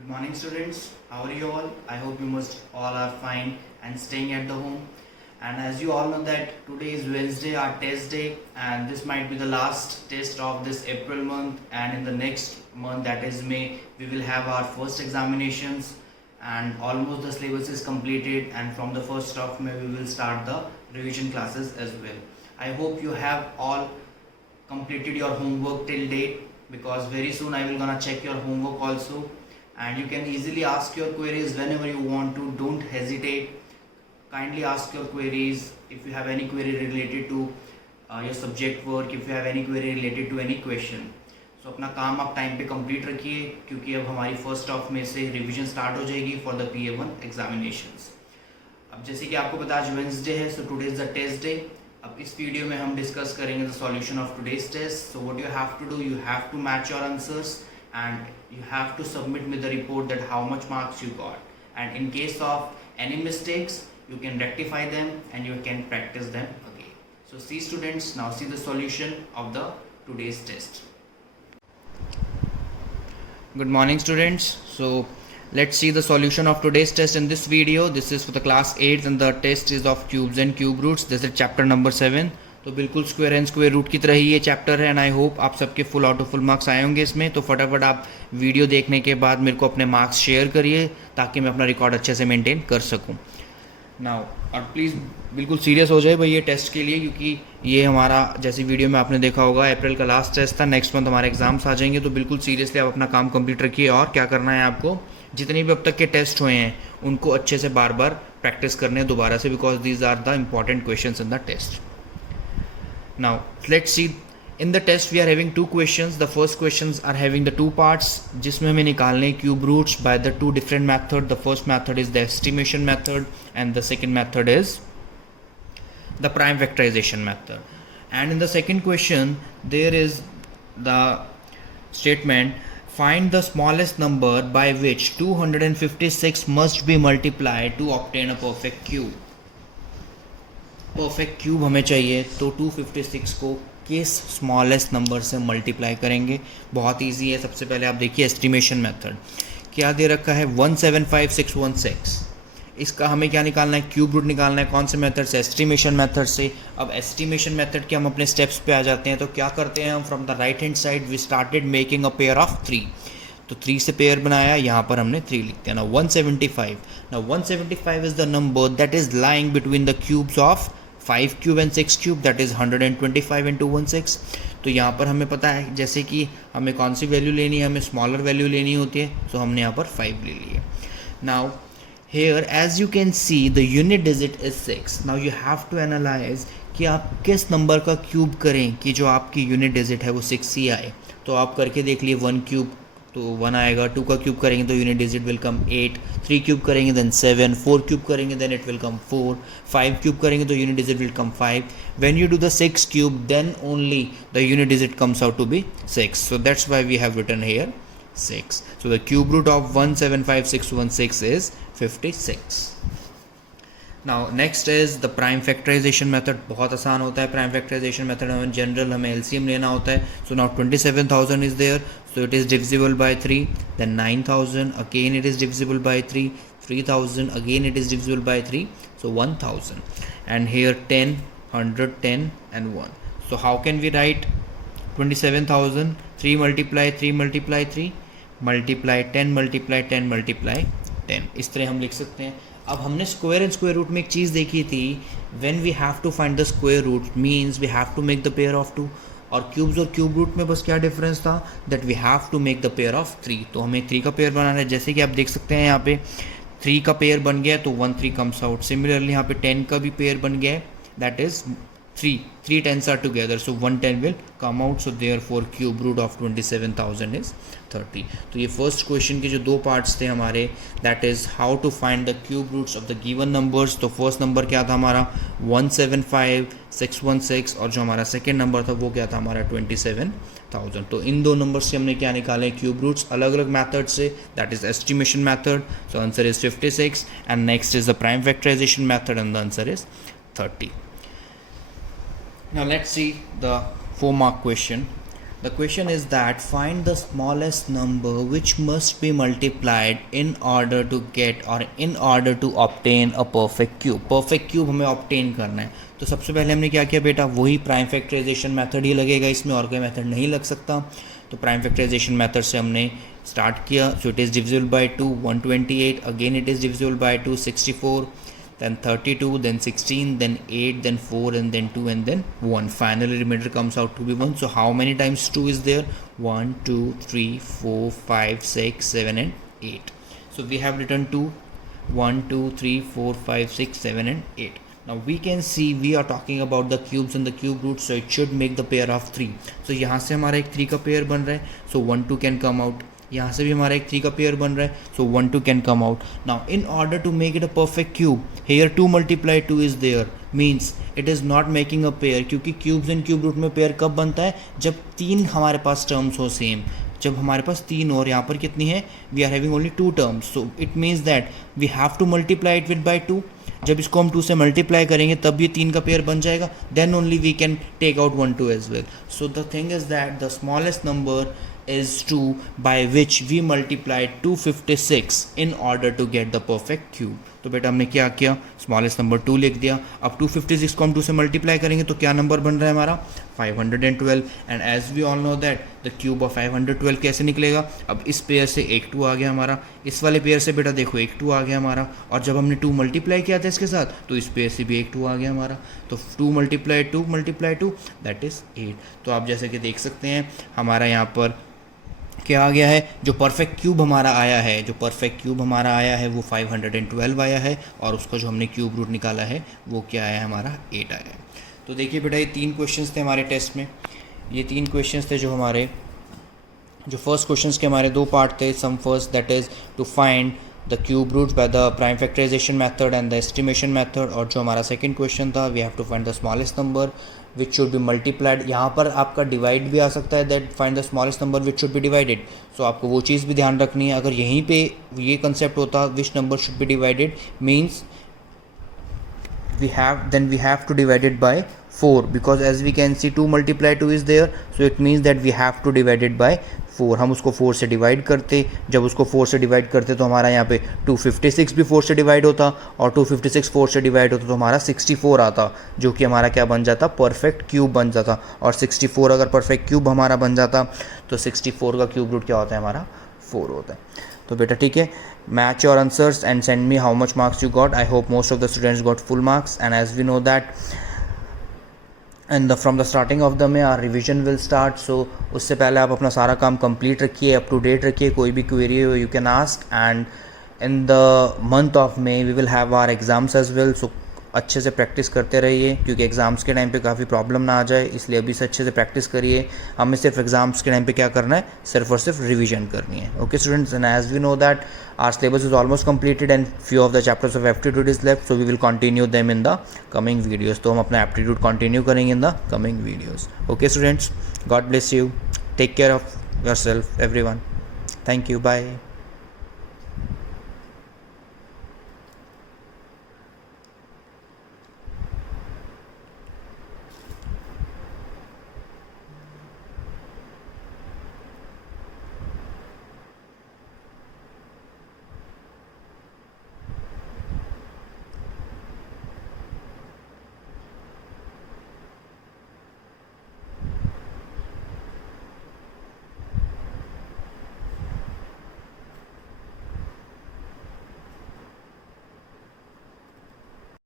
Good morning, students. How are you all? I hope you must all are fine and staying at the home. And as you all know that today is Wednesday, our test day, and this might be the last test of this April month. And in the next month, that is May, we will have our first examinations, and almost the syllabus is completed. And from the 1st of May, we will start the revision classes as well. I hope you have all completed your homework till date, because very soon I will gonna check your homework also, and you can easily ask your queries whenever you want to. Don't hesitate, kindly ask your queries. If you have any query related to your subject work, if you have any query related to any question, so अपना काम आप time पे complete रखिए, क्योंकि अब हमारी 1st of May से revision start हो जाएगी फॉर द PA1 एग्जामिनेशंस। अब जैसे कि आपको पता आज वेंसडे है, so today is the test day. अब इस वीडियो में हम डिस्कस करेंगे the solution of today's test. So what you have to do, you have to match your answers and you have to submit me the report that how much marks you got, and in case of any mistakes you can rectify them and you can practice them again. So see students, now see the solution of the today's test. Good morning students. So let's see the solution of today's test in this video. This is for the class 8 and the test is of cubes and cube roots. This is chapter number 7. तो बिल्कुल square and square root की तरह ही ये chapter है, and I hope आप सबके full out of full marks आए होंगे इसमें। तो फटाफट आप वीडियो देखने के बाद मेरे को अपने मार्क्स शेयर करिए ताकि मैं अपना रिकॉर्ड अच्छे से मेंटेन कर सकूं। नाउ और प्लीज़ बिल्कुल सीरियस हो जाए भाई ये टेस्ट के लिए, क्योंकि ये हमारा जैसी वीडियो में आपने देखा होगा अप्रैल का लास्ट टेस्ट था, नेक्स्ट मंथ हमारे एग्जाम्स आ जाएंगे। तो बिल्कुल सीरियसली आप अपना काम कंप्लीट रखिए, और क्या करना है आपको, जितने भी अब तक के टेस्ट हुए हैं उनको अच्छे से बार बार प्रैक्टिस करने दोबारा से, because these are the important question in the test. Now let's see, in the test we are having two questions. The first questions are having the two parts, जिसमें हमें निकालने cube roots by the two different method. The first method is the estimation method and the second method is the prime factorization method. And in the second question there is the statement, find the smallest number by which 256 must be multiplied to obtain a perfect cube. Perfect cube हमें चाहिए, तो 256 को किस smallest number से multiply करेंगे। बहुत easy है। सबसे पहले आप देखिए एस्टिमेशन मेथड क्या दे रखा है, 175616। इसका हमें क्या निकालना है, क्यूब रूट निकालना है। कौन से मेथड से, एस्टिमेशन मेथड से। अब एस्टिमेशन मेथड के हम अपने स्टेप्स पे आ जाते हैं। तो क्या करते हैं हम, from the right hand side we started making a pair of 3। तो 3 से पेयर बनाया, यहाँ पर हमने 3 लिखते हैं ना। 175, ना 175 is the number that is lying between the cubes of 5 cube and 6 cube, that is 125 into 16। तो यहाँ पर हमें पता है जैसे कि हमें कौन सी वैल्यू लेनी है, हमें स्मॉलर वैल्यू लेनी होती है, तो हमने यहाँ पर 5 ले ली है। Now here as you can see the unit digit is 6। Now you have to analyse कि आप किस नंबर का क्यूब करें कि जो आपकी यूनिट डिजिट है वो 6 ही आए। तो आप करके देख लिए, 1 क्यूब तो 1 आएगा, 2 का क्यूब करेंगे तो unit digit will come 8, 3 cube करेंगे देन 7, 4 क्यूब करेंगे then it will come 4, 5 cube करेंगे तो unit digit will come 5। When you do the 6 cube then only the unit digit comes out to be 6, so that's why we have written here 6। So the cube root of 175616 is 56। Now next is the prime factorisation method. बहुत आसान होता है prime factorisation method. हमें general हमें LCM लेना होता है। So now 27,000 is there, so it is divisible by 3, then 9,000 again it is divisible by 3, 3,000 again it is divisible by 3, so 1,000, and here 10, 100, 10 and 1. So how can we write 27,000, 3 multiply 3 multiply 3 multiply 10 multiply 10 multiply 10, इस तरह हम लिख सकते हैं। अब हमने square and square root में एक चीज़ देखी थी, when we have to find the square root means we have to make the pair of 2, और क्यूब्स और क्यूब रूट में बस क्या डिफरेंस था, that we have to make the pair of 3। तो हमें 3 का पेयर बनाना है। जैसे कि आप देख सकते हैं यहाँ पे 3 का पेयर बन गया तो 1 3 कम्स आउट। सिमिलरली यहाँ पे 10 का भी पेयर बन गया है, that is 3 10s are together, so 1 10 will come out, so therefore cube root of 27,000 is 30। तो ये फर्स्ट क्वेश्चन के जो दो पार्ट्स थे हमारे, that is how to find the cube roots of the given numbers. तो फर्स्ट नंबर क्या था हमारा 175,616, और जो हमारा सेकेंड नंबर था वो क्या था हमारा 27,000। तो इन दो नंबर से हमने क्या निकाले, क्यूब रूट्स, अलग अलग मैथड से, that is estimation method. So answer is 56, and next is the prime factorisation method, and the answer is 30। Now let's see the 4-mark question. The question is that find the smallest number which must be multiplied in order to get or in order to obtain a perfect cube. Perfect cube हमें obtain करना है, तो सबसे पहले हमने क्या किया बेटा, वही प्राइम फैक्टराइजेशन मेथड ही लगेगा इसमें, और कोई मेथड नहीं लग सकता। तो प्राइम फैक्टराइजेशन मेथड से हमने स्टार्ट किया। So it is divisible by 2 128, again it is divisible by 2 64, then 32, then 16, then 8, then 4, and then 2, and then 1. Finally remainder comes out to be 1. So how many times 2 is there? 1 2 3 4 5 6 7 and 8. So we have written 2 1 2 3 4 5 6 7 and 8. Now we can see we are talking about the cubes and the cube roots, so it should make the pair of 3. So यहाँ से हमारा एक 3 का pair बन रहा है, so 1 2 can come out. यहाँ से भी हमारा एक 3 का पेयर बन रहा है, so 1 2 can come out. Now in order to make it a perfect cube, here 2 multiply 2 is there, means it is not making a pair, क्योंकि क्यूब्स एंड क्यूब रूट में पेयर कब बनता है, जब 3 हमारे पास टर्म्स हो सेम। जब हमारे पास 3 और यहाँ पर कितनी है, we are having only 2 terms, so it means that we have to multiply it with by 2। जब इसको हम 2 से मल्टीप्लाई करेंगे तब ये 3 का पेयर बन जाएगा, then only we can take out 1 2 as well. So the thing is that the smallest number is 2 by which we multiplied 256 in order to get the perfect cube. तो बेटा हमने क्या किया, स्मॉलेस्ट नंबर 2 लिख दिया। अब 256 को हम 2 से मल्टीप्लाई करेंगे तो क्या नंबर बन रहा है हमारा, 512। And as we all know that the cube of 512 कैसे निकलेगा, अब इस पेयर से एक 2 आ गया हमारा, इस वाले पेयर से बेटा देखो एक 2 आ गया हमारा, और जब हमने 2 मल्टीप्लाई किया था इसके साथ तो इस पेयर से भी एक 2 आ गया हमारा, तो 2 मल्टीप्लाई 2 दैट इज़ 8। तो आप जैसे कि देख सकते हैं हमारा यहाँ पर क्या आ गया है, जो परफेक्ट क्यूब हमारा आया है, जो परफेक्ट क्यूब हमारा आया है वो 512 आया है, और उसका जो हमने क्यूब रूट निकाला है वो क्या आया है हमारा, 8 आया है। तो देखिए बेटा ये 3 क्वेश्चंस थे हमारे टेस्ट में, ये 3 क्वेश्चंस थे जो हमारे, जो फर्स्ट क्वेश्चंस के हमारे 2 पार्ट थे। Some first that is to find the cube roots by the prime factorisation method and the estimation method, और जो हमारा सेकंड क्वेश्चन था we have to find the smallest number which should be multiplied. यहाँ पर आपका divide भी आ सकता है, that find the smallest number which should be divided, so आपको वो चीज़ भी ध्यान रखनी है। अगर यहीं पे ये कंसेप्ट होता which number should be divided, means we have to divide it by 4, because as we can see 2 multiply 2 is there, so it means that we have to divide it by 4। हम उसको 4 से divide करते, जब उसको 4 से divide करते तो हमारा यहाँ पे 256 भी 4 से डिवाइड होता, और 256 4 से डिवाइड होता तो हमारा 64 आता, जो कि हमारा क्या बन जाता, परफेक्ट क्यूब बन जाता। और 64 अगर परफेक्ट क्यूब हमारा बन जाता तो 64 का क्यूब रूट क्या होता है हमारा, 4 होता है। तो बेटा ठीक है, match your answers and send me how much marks you got. I hope most of the students got full marks, and as we know that and from the starting of the May our revision will start, so उससे पहले आप अपना सारा काम complete रखिए, up to date रखिए, कोई भी query हो you can ask, and in the month of May we will have our exams as well, so अच्छे से प्रैक्टिस करते रहिए, क्योंकि एग्ज़ाम्स के टाइम पे काफ़ी प्रॉब्लम ना आ जाए, इसलिए अभी से अच्छे से प्रैक्टिस करिए। हमें सिर्फ एग्ज़ाम्स के टाइम पे क्या करना है, सिर्फ और सिर्फ रिवीजन करनी है। Okay students, and as we know that our syllabus is almost completed and few of the chapters of aptitude is left, so we will continue them in the coming videos. तो हम अपना aptitude continue करेंगे in the coming videos. Okay students, God bless you, take care of yourself everyone, thank you, bye.